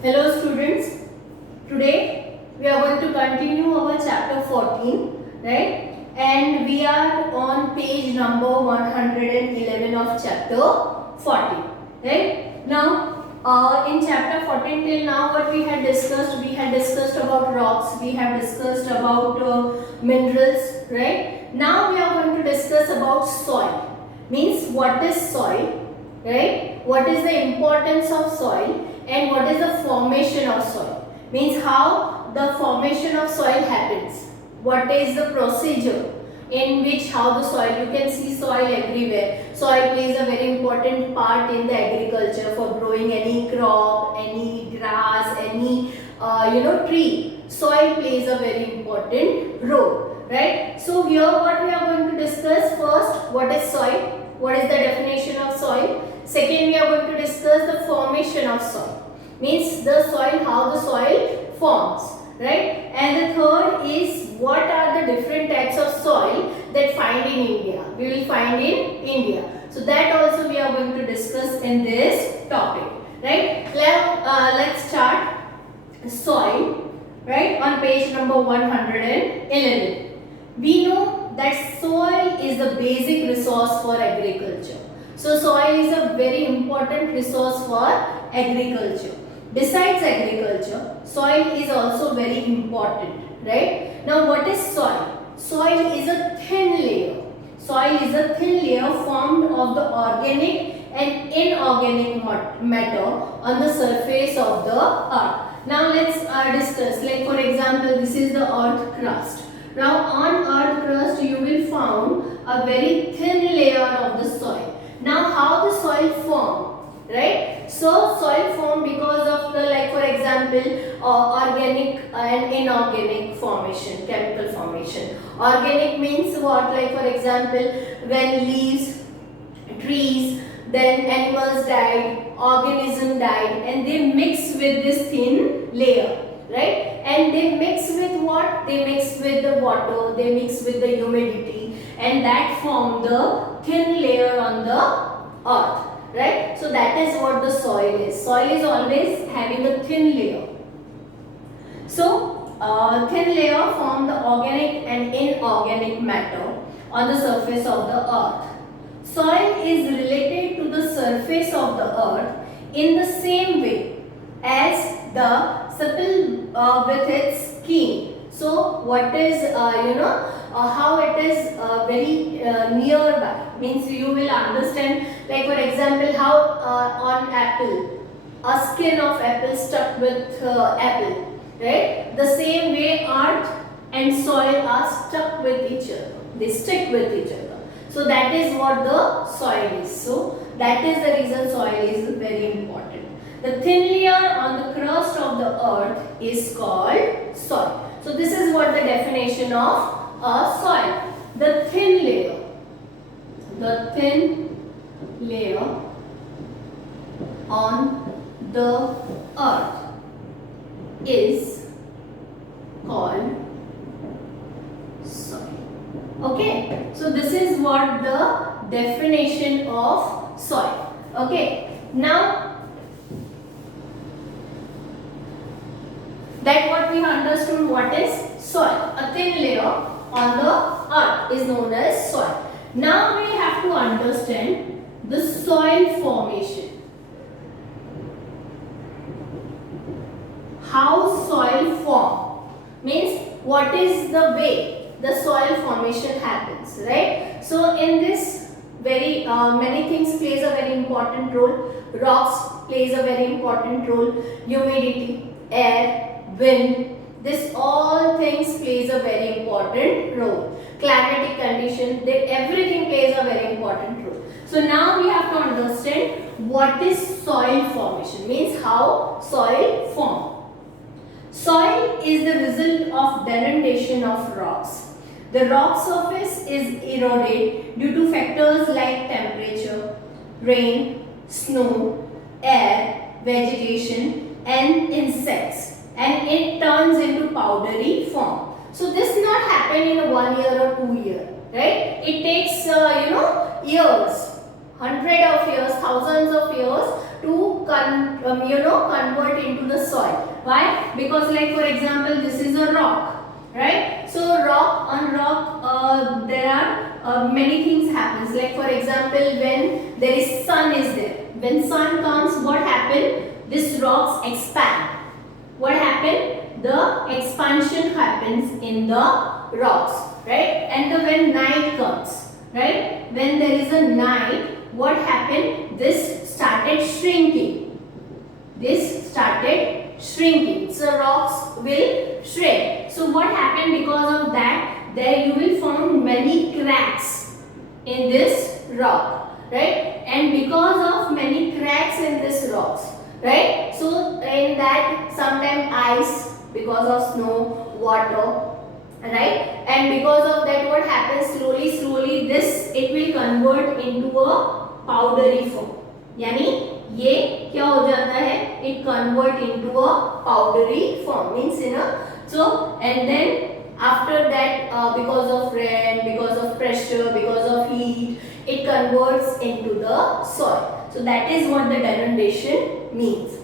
Hello students, today we are going to continue our chapter 14, right? And we are on page number 111 of chapter 14, right? Now, in chapter 14 till now what we had discussed about rocks, we have discussed about minerals, right? Now we are going to discuss about soil, means what is soil, right? What is the importance of soil? And what is the formation of soil, means how the formation of soil happens, what is the procedure in which how the soil, you can see soil everywhere. Soil plays a very important part in the agriculture for growing any crop, any grass, any tree. Soil plays a very important role, right? So here what we are going to discuss: first, what is soil, what is the definition of soil. Second, we are going to discuss the formation of soil, means the soil, how the soil forms, right? And the third is what are the different types of soil that find in India. We will find in India. So that also we are going to discuss in this topic, right? Let's start soil, right? On page number 111. We know that soil is the basic resource for agriculture. So soil is a very important resource for agriculture. Besides agriculture, soil is also very important, right? Now what is soil? Soil is a thin layer. Soil is a thin layer formed of the organic and inorganic matter on the surface of the earth. Now let's discuss, like for example, this is the earth crust. Now on earth crust you will find a very thin layer of the soil. Now how the soil form, right? So soil form because of the, like for example, organic and inorganic formation, chemical formation. Organic means what? Like for example, when leaves, trees, then animals died, organism died, and they mix with this thin layer, right? And they mix with what? They mix with the water, they mix with the humidity, and that form the thin layer on the earth, right? So that is what the soil is. Soil is always having a thin layer. So thin layer form the organic and inorganic matter on the surface of the earth. Soil is related to the surface of the earth in the same way as the supple with its skin. So what is how it is very nearby, means you will understand, like for example, how on apple, a skin of apple stuck with apple, right? The same way earth and soil are stuck with each other, they stick with each other. So that is what the soil is. So that is the reason soil is very important. The thin layer on the crust of the earth is called soil. So this is what the definition of a soil. The thin layer on the earth is called soil. Okay, so this is what the definition of soil. Okay, now that what we understood what is soil. A thin layer on the earth is known as soil. Now we have to understand the soil formation. How soil form, means what is the way the soil formation happens, right? So in this very many things plays a very important role. Rocks plays a very important role. Humidity, air, wind, this all things plays a very important role. Climatic condition, everything plays a very important role. So now we have to understand what is soil formation, means how soil form. Soil is the result of denudation of rocks. The rock surface is eroded due to factors like temperature, rain, snow, air, vegetation, and insects, and it turns into powdery form. So this not happen in 1 year or 2 years, right? It takes years, hundred of years, thousands of years to convert into the soil. Why? Because like for example, this is a rock, right? So on rock there are many things happens. Like for example, when there is sun is there, when sun comes, what happen? This rocks expand. What happened? The expansion happens in the rocks, right? And when night comes, right? When there is a night, what happened? This started shrinking. This started shrinking. So rocks will shrink. So what happened because of that? There you will find many cracks in this rock, right? And because of many cracks in this rocks, right? So in that sometime ice, because of snow, water, right? And because of that, what happens? Slowly this it will convert into a powdery form. यानी ये क्या हो जाता है? It convert into a powdery form. Means so and then after that, because of rain, because of pressure, because of heat, it converts into the soil. So that is what the denudation means.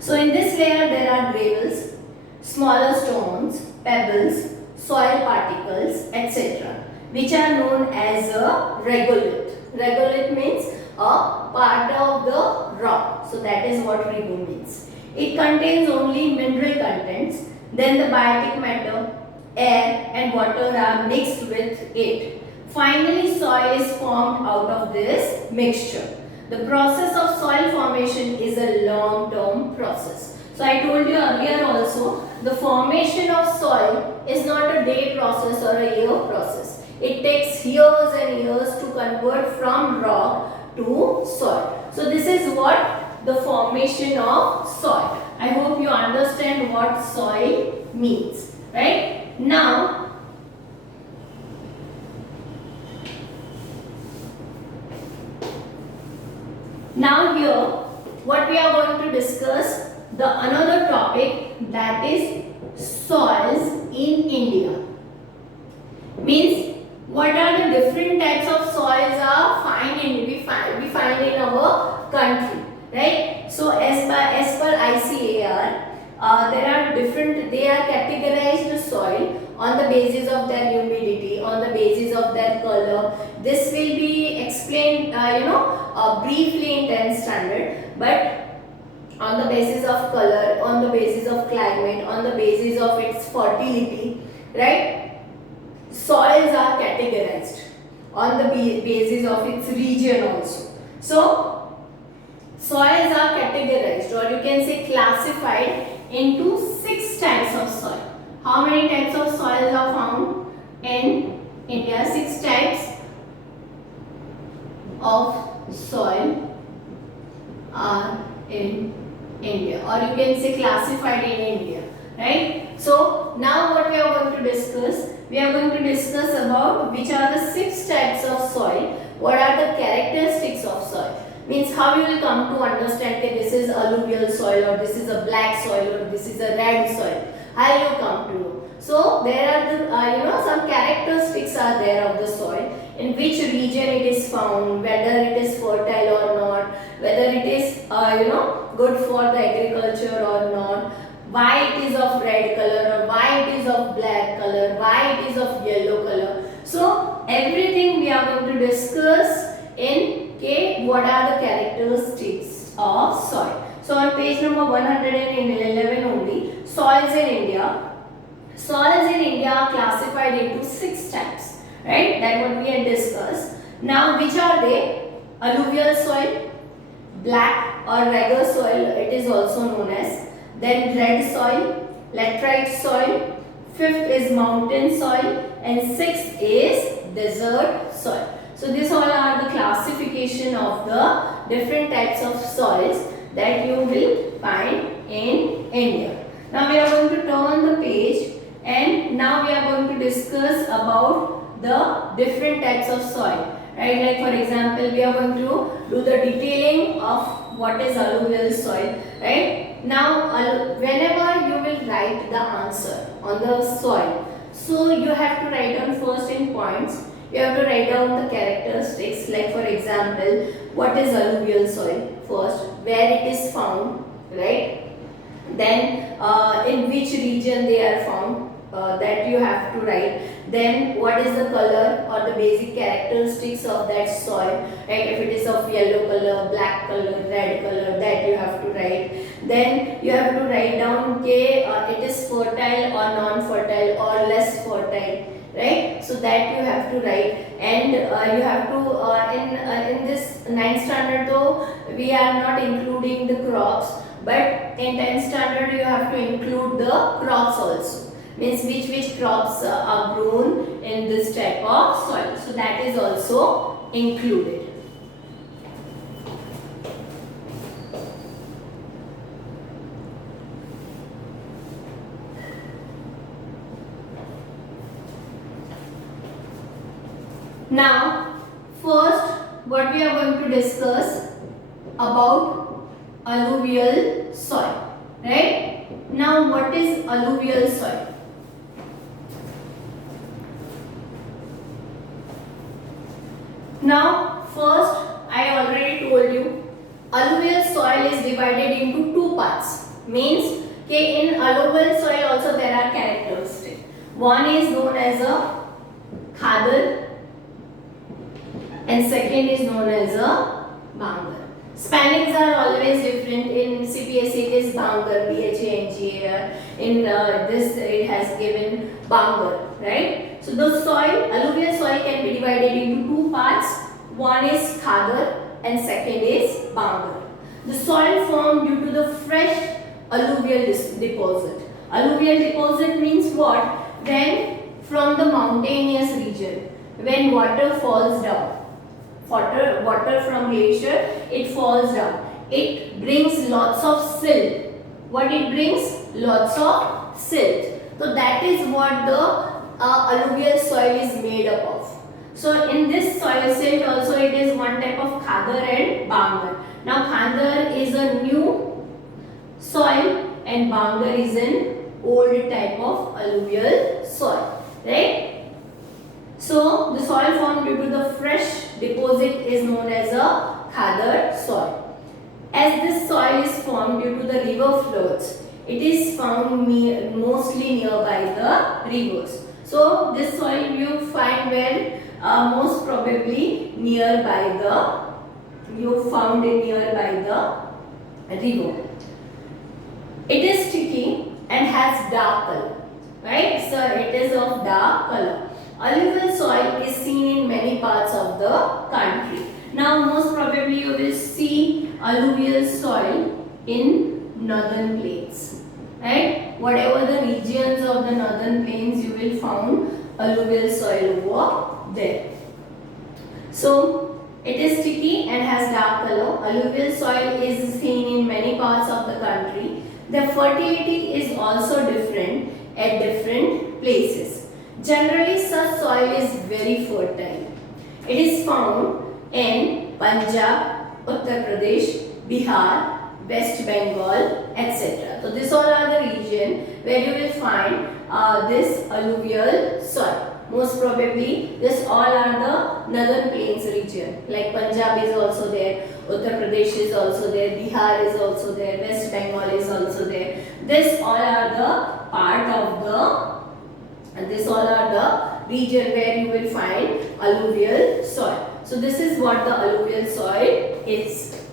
So in this layer there are gravels, smaller stones, pebbles, soil particles, etc., which are known as a regolith. Regolith means a part of the rock. So that is what rego means. It contains only mineral contents. Then the biotic matter, air and water are mixed with it. Finally, soil is formed out of this mixture. The process of soil formation is a long-term process. So I told you earlier also, the formation of soil is not a day process or a year process. It takes years and years to convert from rock to soil. So this is what the formation of soil. I hope you understand what soil means, right? Now here what we are going to discuss the another topic, that is soils in India. Means what are the different types of soils we find in our country, right? So as per ICAR, there are different, they are categorized the soil on the basis of their humidity, on the basis of their color. This will be explained briefly in 10th standard, but on the basis of color, on the basis of climate, on the basis of its fertility, right? Soils are categorized on the basis of its region also. So soils are categorized, or you can say classified into 6 types of soil. How many types of soils are found in India? 6 types of soil are in India, or you can say classified in India, right? So now what we are going to discuss? We are going to discuss about which are the 6 types of soil, what are the characteristics of soil. Means how you will come to understand that this is alluvial soil, or this is a black soil, or this is a red soil. How you come to know? So there are the some characteristics are there of the soil, in which region it is found, whether it is fertile or not, whether it is good for the agriculture or not, why it is of red color, or why it is of black color, why it is of yellow color. So everything we are going to discuss in what are the characteristics of soil. So on page number 111 only, soils in India. Soils in India are classified into 6 types, right? That what we had discussed. Now which are they? Alluvial soil, black or regular soil, it is also known as. Then red soil, laterite soil, 5th is mountain soil, and 6th is desert soil. So these all are the classification of the different types of soils that you will find in India. Now we are going to turn the page, and now we are going to discuss about the different types of soil, right? Like for example, we are going to do the detailing of what is alluvial soil, right? Now whenever you will write the answer on the soil, so you have to write down first in points. you have to write down the characteristics. Like for example, what is alluvial soil first, where it is found, right? Then in which region they are found, that you have to write. Then what is the color or the basic characteristics of that soil, right? If it is of yellow color, black color, red color, that you have to write. Then you have to write down, okay, it is fertile or non-fertile or less fertile, right? So that you have to write. And you have to in this 9th standard though we are not including the crops, but in 10th standard you have to include the crops also, means which crops are grown in this type of soil, so that is also included. Now first what we are going to discuss about alluvial soil, right? Now what is alluvial soil? Now first I already told you alluvial soil is divided into two parts, means okay, in alluvial soil also there are characteristics. One is known as a khadar and second is known as a bangar. Spellings are always different. In CPSC it is bangar, BHANGAR. In this it has given bangar, right? So the soil, alluvial soil can be divided into two parts. One is khadar and second is bangar. The soil formed due to the fresh alluvial deposit. Alluvial deposit means what? When from the mountainous region, when water falls down, water from glacier, it falls down. It brings lots of silt. What it brings? Lots of silt. So that is what the alluvial soil is made up of. So in this soil silt also it is one type of khadar and bangar. Now khadar is a new soil and bangar is an old type of alluvial soil, right? So the soil formed due to the fresh deposit is known as a khadar soil. As this soil is formed due to the river floods, it is found mostly nearby the rivers. So this soil you find where most probably nearby the, you found it nearby the river. It is sticky and has dark color, right? So it is of dark color. Alluvial soil is seen in many parts of the country. Now most probably you will see alluvial soil in northern plains, right? Whatever the regions of the northern plains you will find alluvial soil over there. So it is sticky and has dark color. Alluvial soil is seen in many parts of the country. The fertility is also different at different places. Generally, such soil is very fertile. It is found in Punjab, Uttar Pradesh, Bihar, West Bengal, etc. So, these all are the region where you will find this alluvial soil. Most probably, this all are the northern plains region. Like Punjab is also there, Uttar Pradesh is also there, Bihar is also there, West Bengal is also there. This all are the part of the, and this all are the region where you will find alluvial soil. So this is what the alluvial soil is.